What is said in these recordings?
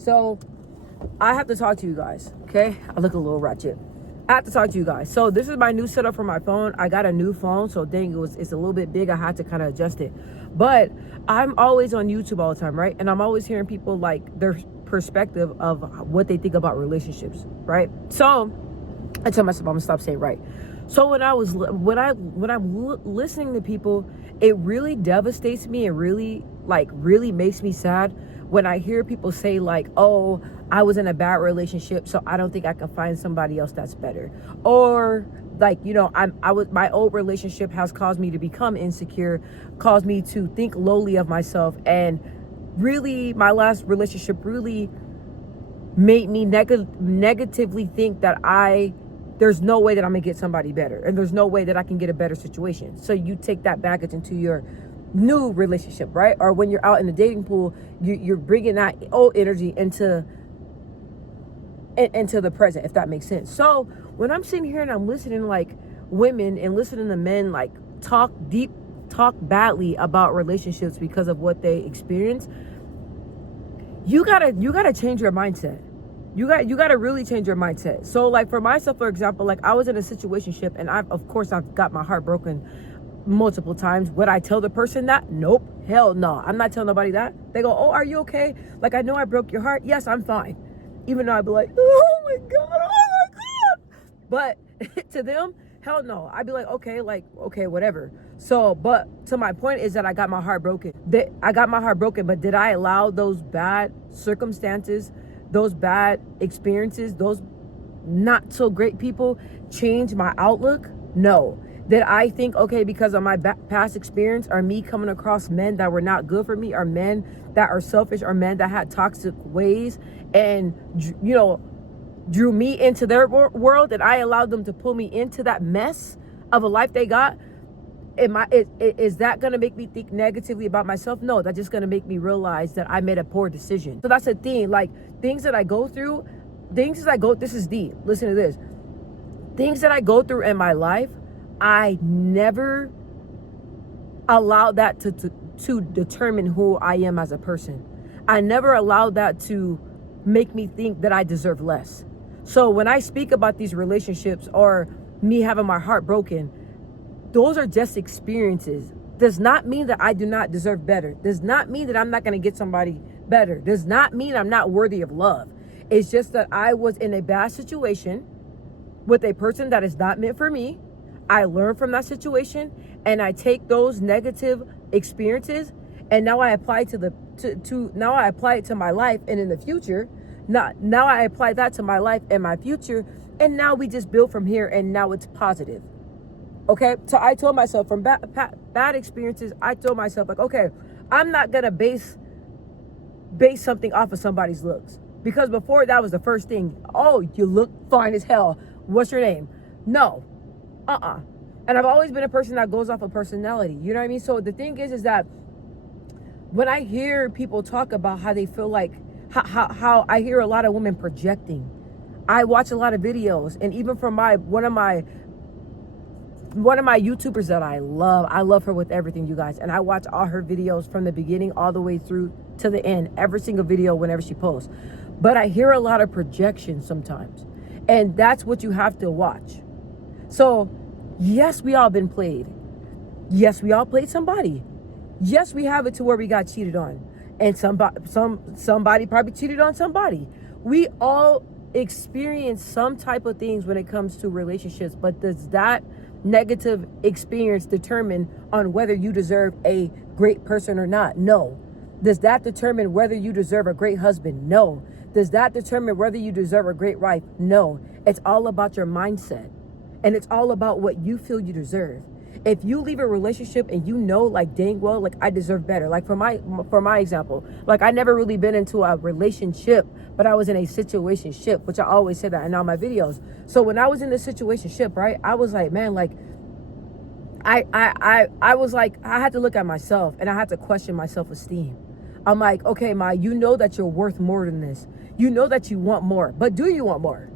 So I have to talk to you guys, okay? I look a little ratchet. I have to talk to you guys. So this is my new setup for my phone. I got a new phone, so dang, it's a little bit big. I had to kind of adjust it. But I'm always on YouTube all the time, right? And I'm always hearing people like their perspective of what they think about relationships, right? So I tell myself I'm gonna stop saying right. So when I'm listening to people, it really devastates me and really makes me sad when I hear people say like, oh, I was in a bad relationship, so I don't think I can find somebody else that's better. Or like, you know, my old relationship has caused me to become insecure, caused me to think lowly of myself. And really, my last relationship really made me negatively think that there's no way that I'm gonna get somebody better, and there's no way that I can get a better situation. So you take that baggage into your new relationship, right? Or when you're out in the dating pool, you're bringing that old energy into the present, if that makes sense. So when I'm sitting here and I'm listening like women and listening to men like talk badly about relationships because of what they experience, you gotta change your mindset. You got to really change your mindset. So like for myself, for example, like I was in a situationship, and I've got my heart broken multiple times. Would I tell the person that? Nope. Hell no. I'm not telling nobody that. They go, oh, are you okay? Like, I know I broke your heart. Yes, I'm fine. Even though I'd be like, oh my God. But to them, hell no. I'd be like, okay, whatever. So, but to my point is that I got my heart broken. But did I allow those bad circumstances, those bad experiences, those not so great people change my outlook? No. Did I think, okay, because of my past experience, or me coming across men that were not good for me, or men that are selfish, or men that had toxic ways and, you know, drew me into their world, and I allowed them to pull me into that mess of a life they got? Is that going to make me think negatively about myself? No, that's just going to make me realize that I made a poor decision. So that's the thing. Like, this is deep. Listen to this. Things that I go through in my life, I never allowed that to determine who I am as a person. I never allowed that to make me think that I deserve less. So when I speak about these relationships or me having my heart broken, those are just experiences. Does not mean that I do not deserve better. Does not mean that I'm not going to get somebody better. Does not mean I'm not worthy of love. It's just that I was in a bad situation with a person that is not meant for me. I learn from that situation, and I take those negative experiences, and now I apply now I apply it to my life, and in the future, now I apply that to my life and my future, and now we just build from here, and now it's positive. Okay, so I told myself from bad experiences, I told myself like, okay, I'm not gonna base something off of somebody's looks, because before that was the first thing. Oh, you look fine as hell. What's your name? No. And I've always been a person that goes off of personality. You know what I mean? So the thing is that when I hear people talk about how they feel like, how I hear a lot of women projecting. I watch a lot of videos, and even from one of my YouTubers that I love her with everything, you guys. And I watch all her videos from the beginning all the way through to the end, every single video whenever she posts. But I hear a lot of projection sometimes. And that's what you have to watch. So, yes, we all been played. Yes, we all played somebody. Yes, we have it to where we got cheated on. And somebody probably cheated on somebody. We all experience some type of things when it comes to relationships. But does that negative experience determine on whether you deserve a great person or not? No. Does that determine whether you deserve a great husband? No. Does that determine whether you deserve a great wife? No. It's all about your mindset. And it's all about what you feel you deserve. If you leave a relationship and you know, like, dang well, like, I deserve better. Like for my example, like, I never really been into a relationship, but I was in a situationship, which I always say that in all my videos. So when I was in this situationship, right, I was like, man, like, I was like, I had to look at myself, and I had to question my self-esteem. I'm like, okay, Ma, you know that you're worth more than this. You know that you want more, but do you want more?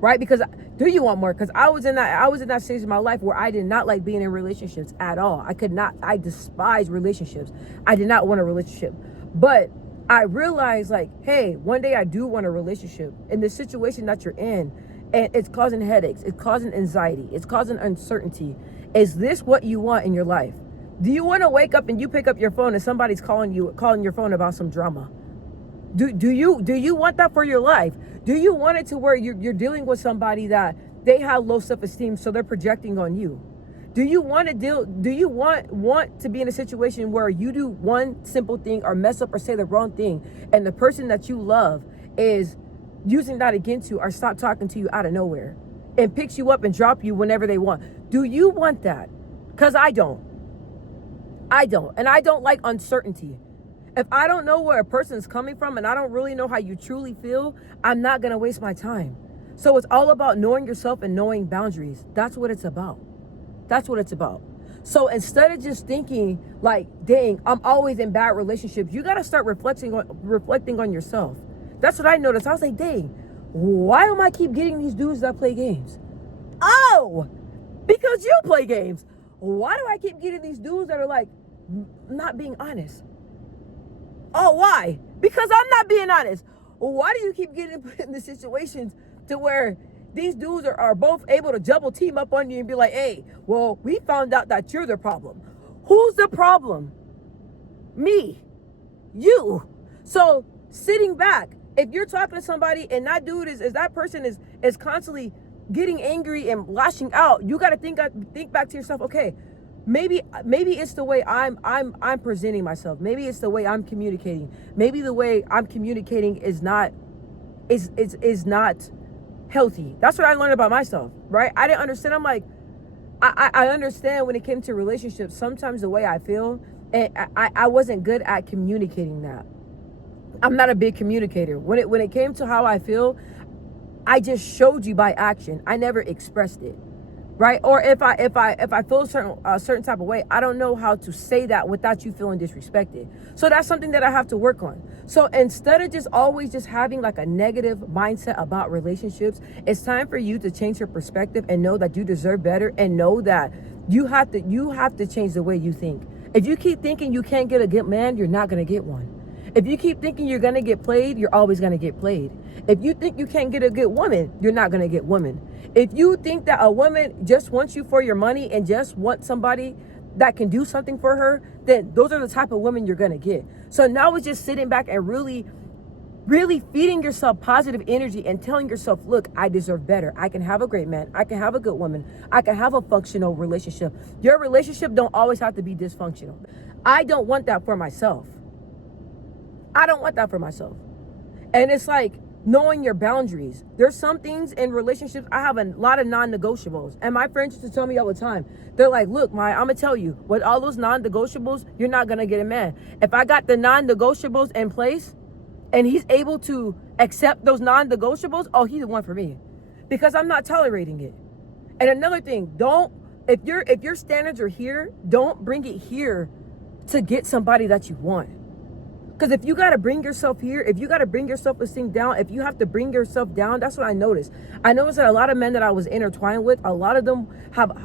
Right? Because do you want more? Because I was in that stage of my life where I did not like being in relationships at all. I despise relationships. I did not want a relationship. But I realized like, hey, one day I do want a relationship in the situation that you're in, and it's causing headaches, it's causing anxiety, it's causing uncertainty. Is this what you want in your life? Do you want to wake up and you pick up your phone and somebody's calling your phone about some drama? Do you want that for your life? Do you want it to where you're dealing with somebody that they have low self-esteem, so they're projecting on you? Do you want to be in a situation where you do one simple thing or mess up or say the wrong thing, and the person that you love is using that against you or stop talking to you out of nowhere and picks you up and drop you whenever they want? Do you want that? Because I don't. And I don't like uncertainty. If I don't know where a person is coming from and I don't really know how you truly feel, I'm not going to waste my time. So it's all about knowing yourself and knowing boundaries. That's what it's about. That's what it's about. So instead of just thinking like, dang, I'm always in bad relationships, you got to start reflecting on yourself. That's what I noticed. I was like, dang, why am I keep getting these dudes that play games? Oh, because you play games. Why do I keep getting these dudes that are like not being honest? Oh, why? Because I'm not being honest. Why do you keep getting put in the situations to where these dudes are both able to double team up on you and be like, hey, well, we found out that you're the problem. Who's the problem? Me. You. So sitting back, if you're talking to somebody and that dude is that person is constantly getting angry and lashing out, you got to think back to yourself, okay, maybe it's the way I'm presenting myself. Maybe it's the way I'm communicating. Maybe the way I'm communicating is not healthy. That's what I learned about myself, right? I didn't understand. I'm like, I understand when it came to relationships, sometimes the way I feel, and I wasn't good at communicating that. I'm not a big communicator. When it came to how I feel, I just showed you by action. I never expressed it, right? Or if I feel a certain type of way, I don't know how to say that without you feeling disrespected. So that's something that I have to work on. So instead of just always just having like a negative mindset about relationships, it's time for you to change your perspective and know that you deserve better, and know that you have to change the way you think. If you keep thinking you can't get a good man, you're not going to get one. If you keep thinking you're going to get played, you're always going to get played. If you think you can't get a good woman, you're not going to get women. If you think that a woman just wants you for your money and just wants somebody that can do something for her, then those are the type of women you're going to get. So now it's just sitting back and really feeding yourself positive energy and telling yourself, look, I deserve better. I can have a great man. I can have a good woman. I can have a functional relationship. Your relationship don't always have to be dysfunctional. I don't want that for myself. I don't want that for myself. And it's like knowing your boundaries. There's some things in relationships, I have a lot of non-negotiables. And my friends used to tell me all the time, they're like, look, Maya, I'm going to tell you, with all those non-negotiables, you're not going to get a man. If I got the non-negotiables in place and he's able to accept those non-negotiables, oh, he's the one for me. Because I'm not tolerating it. And another thing, if your standards are here, don't bring it here to get somebody that you want. Because if you got to bring yourself here, if you got to bring your self-esteem down, if you have to bring yourself down, that's what I noticed. I noticed that a lot of men that I was intertwined with, a lot of them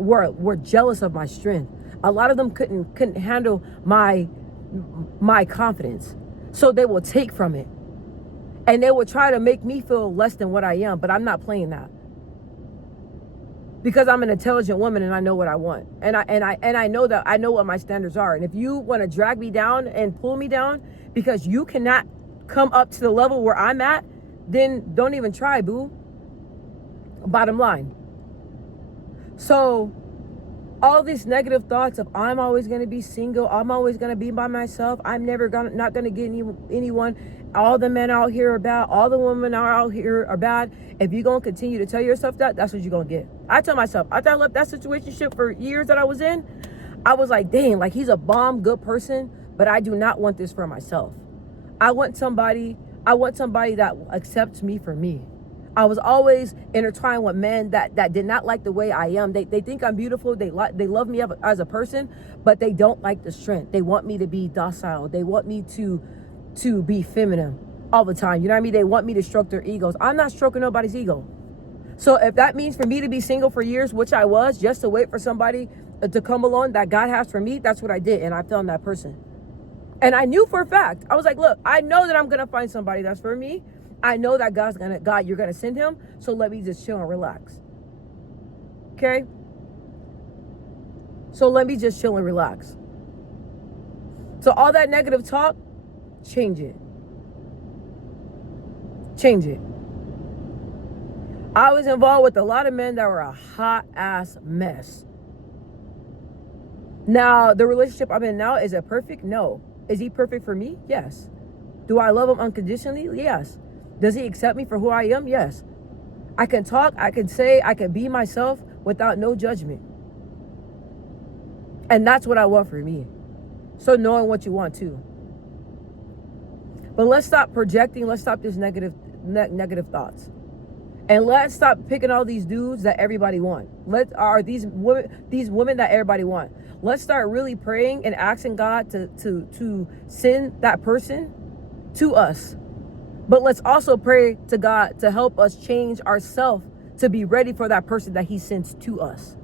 were jealous of my strength. A lot of them couldn't handle my confidence. So they will take from it. And they will try to make me feel less than what I am, but I'm not playing that. Because I'm an intelligent woman and I know what I want. And I know that I know what my standards are. And if you want to drag me down and pull me down because you cannot come up to the level where I'm at, then don't even try, boo. Bottom line. So all these negative thoughts of I'm always going to be single, I'm always going to be by myself, I'm not going to get anyone, all the men out here are bad, all the women out here are bad. If you're going to continue to tell yourself that, that's what you're going to get. I tell myself, after I left that situationship for years that I was in, I was like, dang, like he's a bomb good person, but I do not want this for myself. I want somebody that accepts me for me. I was always intertwined with men that did not like the way I am. They think I'm beautiful. They love me as a person, but they don't like the strength. They want me to be docile. They want me to be feminine all the time. You know what I mean? They want me to stroke their egos. I'm not stroking nobody's ego. So if that means for me to be single for years, which I was, just to wait for somebody to come along that God has for me, that's what I did. And I found that person. And I knew for a fact, I was like, look, I know that I'm going to find somebody that's for me. I know that God, you're going to send him. So let me just chill and relax. Okay? So let me just chill and relax. So all that negative talk, change it. Change it. I was involved with a lot of men that were a hot ass mess. Now, the relationship I'm in now, is it perfect? No. Is he perfect for me? Yes. Do I love him unconditionally? Yes. Does he accept me for who I am? Yes. I can talk, I can say, I can be myself without no judgment. And that's what I want for me. So knowing what you want too. But let's stop projecting. Let's stop this negative thoughts. And let's stop picking all these dudes that everybody want. These women that everybody want. Let's start really praying and asking God to send that person to us. But let's also pray to God to help us change ourselves to be ready for that person that he sends to us.